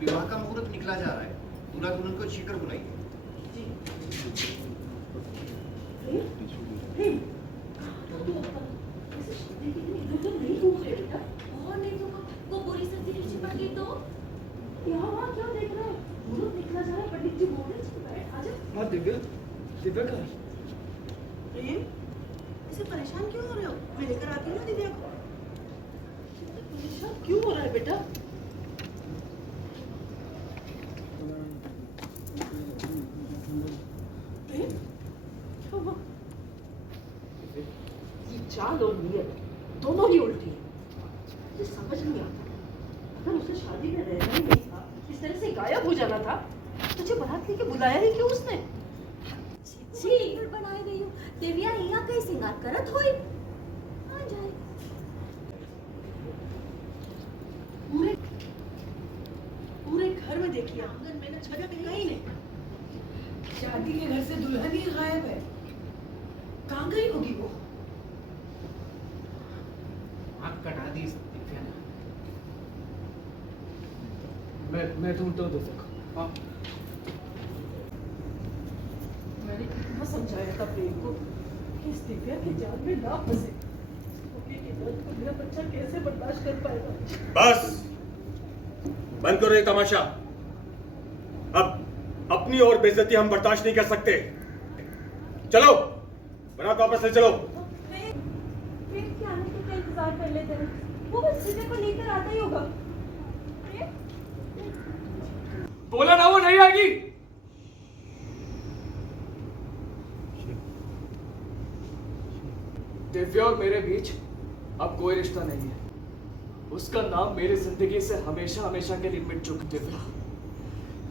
विवाह का मुहूर्त निकला जा रहा है। दूल्हा दुल्हन को शीघ्र बुलाइए। दिव्या, दिव्या कहाँ है? प्रेम, इसे परेशान क्यों हो रहे हो? मैं लेकर आती हूँ ना दिव्या को। परेशान क्यों हो रहा है बेटा? प्रेम, क्या हुआ? ये चाल और नीयत दोनों ही उल्टी है। मुझे समझ नहीं आता। अगर उसे शादी में रहना ही नहीं था, इस तरह से गायब हो जाना था, तुझे बारात लेके बुलाया ही क्यों उसने? बनाई रही हूँ दिव्या यहाँ कहीं सिंगार करत होई आ जाए। पूरे पूरे घर में देखिए, आंगन में न जगह कहीं नहीं। शादी के घर से दुल्हन ही गायब है। कहाँ गई होगी वो? आँख कटा दी इस दिव्या ने। मैं ढूंढता हूँ दस्तक। हाँ। मैंने कितना समझाया था प्रेम को कि इस दिव्या के जाल में ना फंसे। धोखे के दर्द को मेरा बच्चा कैसे बर्दाश्त कर पाएगा? बस बंद करो ये तमाशा। अब अपनी और बेइज्जती हम बर्दाश्त नहीं कर सकते। चलो बारात वापस ले चलो। प्रेम के आने तक का इंतजार कर लेते हैं। वो बस दिव्या को लेकर आता ही होगा। बोला ना वो नहीं आएगी। दिव्या और मेरे बीच अब कोई रिश्ता नहीं है। उसका नाम मेरी जिंदगी से हमेशा हमेशा के लिए मिट चुकी।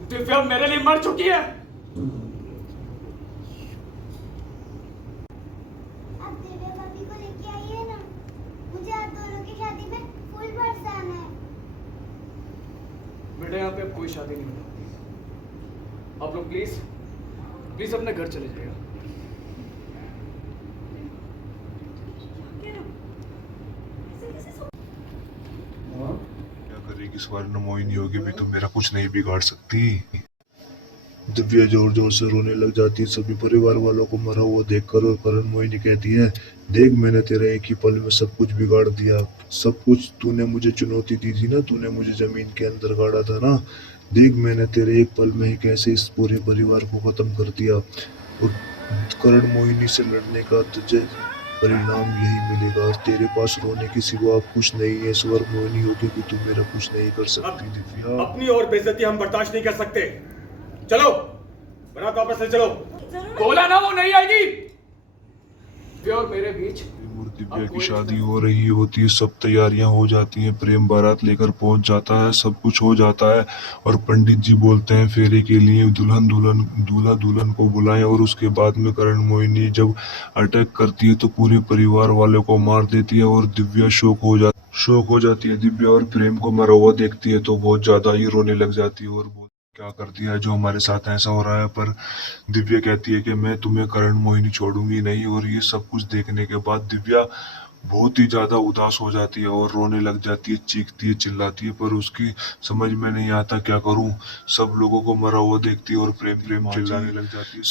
दिव्या मेरे लिए मर चुकी है। अब दिव्या भाभी को लेके आइए ना। मुझे आप दोनों की शादी में फूल बरसाना है। बेटा यहाँ पे अब कोई शादी नहीं होती। आप लोग प्लीज प्लीज अपने घर चले जाइए। क्या करेगी स्वर्ण मोहिनी होगी भी तो मेरा कुछ नहीं बिगाड़ सकती। दिव्या जोर जोर से रोने लग जाती है सभी परिवार वालों को मरा हुआ देखकर, और करण मोहिनी कहती है, देख मैंने तेरे एक ही पल में सब कुछ बिगाड़ दिया। सब कुछ तूने मुझे चुनौती दी थी ना, तूने मुझे जमीन के अंदर गाड़ा था ना। देख मैंने तेरे एक पल में ही कैसे इस पूरे परिवार को खत्म कर दिया। और करण मोहिनी से लड़ने का तुझे परिणाम यही मिलेगा। और तेरे पास रोने की सिवा अब कुछ नहीं है। स्वर्ण मोहिनी होके भी तू मेरा कुछ नहीं कर सकती दिव्या। अपनी और बेइज्जती हम बर्दाश्त नहीं कर सकते। चलो बारात वापस ले चलो। बोला ना वो नहीं आएगी। दिव्या और मेरे बीच और दिव्या की शादी हो रही होती है, सब तैयारियां हो जाती हैं, प्रेम बारात लेकर पहुंच जाता है, सब कुछ हो जाता है। और पंडित जी बोलते हैं फेरे के लिए दूल्हा दुल्हन को बुलाएं। और उसके बाद में करण मोहिनी जब अटैक करती है तो पूरे परिवार वालों को मार देती है। और दिव्या शौक हो जाती है। दिव्या और प्रेम को मरा हुआ देखती है तो बहुत ज्यादा ही रोने लग जाती है। और क्या कर दिया है जो हमारे साथ ऐसा हो रहा है। पर दिव्या कहती है कि मैं तुम्हें करण मोहिनी छोड़ूंगी नहीं। और ये सब कुछ देखने के बाद दिव्या बहुत ही ज्यादा उदास हो जाती है और रोने लग जाती है, चीखती है, चिल्लाती है। पर उसकी समझ में नहीं आता क्या करूं। सब लोगों को मरा हुआ देखती है और प्रेम चिल्लाने लग जाती है।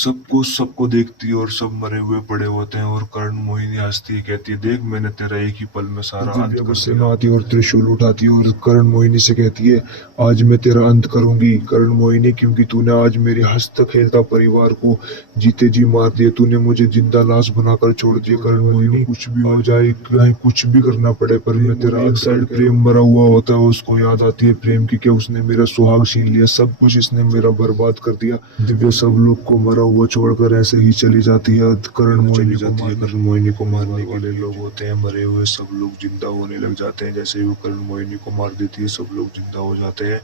सबको देखती है और सब मरे हुए पड़े होते हैं। और करण मोहिनी हंसती है, कहती है, देख मैंने तेरा एक ही पल में सारा अंत कर दिया। आती है और त्रिशूल उठाती है और करण मोहिनी से कहती है, आज मैं तेरा अंत करूंगी करण मोहिनी, क्योंकि तूने आज मेरे हंसता खेलता परिवार को जीते जी मार दिया। तूने मुझे जिंदा लाश बनाकर छोड़ दिया। करण मोहिनी कुछ भी हो जाए, चाहे कुछ भी करना पड़े, पर मैं तेरा एक साइड प्रेम मरा हुआ होता है, उसको याद आती है प्रेम की कि उसने मेरा सुहाग छीन लिया, सब कुछ इसने मेरा बर्बाद कर दिया। दिव्या सब लोग को मरा हुआ छोड़कर ऐसे ही चली जाती है। करण मोहिनी को मारने के लिए लोग होते हैं मरे हुए, सब लोग जिंदा होने लग जाते हैं। जैसे ही वो करण मोहिनी को मार देती है सब लोग जिंदा हो जाते हैं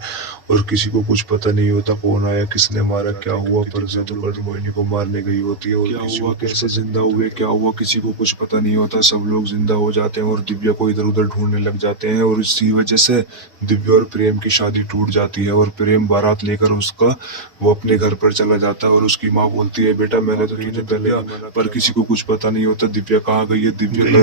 और किसी को कुछ पता नहीं होता कौन आया, किसने मारा, क्या हुआ। पर तो करण मोहिनी को मारने गई होती है और किसी को कैसे जिंदा हुए, क्या हुआ, किसी को कुछ पता नहीं होता। सब लोग जिंदा हो जाते हैं और दिव्या को इधर उधर ढूंढने लग जाते हैं। और इसी वजह से दिव्या और प्रेम की शादी टूट जाती है और प्रेम बारात लेकर उसका वो अपने घर पर चला जाता है। और उसकी माँ बोलती है, बेटा मैंने तो तुझे पहले, पर किसी को कुछ पता नहीं होता दिव्या कहाँ गई है। दिव्या